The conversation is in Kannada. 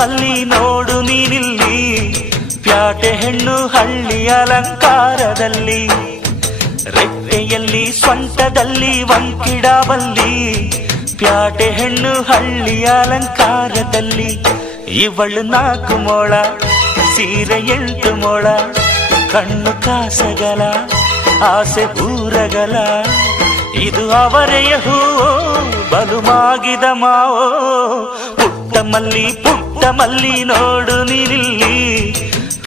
ಮಲ್ಲಿ ನೋಡು ನೀನಿಲ್ಲಿ, ಪ್ಯಾಟೆ ಹೆಣ್ಣು ಹಳ್ಳಿ ಅಲಂಕಾರದಲ್ಲಿ, ರೆಟ್ಟೆಯಲ್ಲಿ ಸ್ವಂಟದಲ್ಲಿ ವಂಕಿಡಾವಲ್ಲಿ, ಪ್ಯಾಟೆ ಹೆಣ್ಣು ಹಳ್ಳಿ ಅಲಂಕಾರದಲ್ಲಿ. ಇವಳು 4 ಮೊಳ ಸೀರೆ 8 ಮೊಳ, ಕಣ್ಣು ಕಾಸಗಲ ಆಸೆ ಊರಗಲ, ಇದು ಅವರೆಯ ಹೂವೋ ಬಲು ಮಾಗಿದ ಮಾವೋ. ಪುಟ್ಟ ಮಲ್ಲಿ ನೋಡು ನೀನಿಲ್ಲಿ.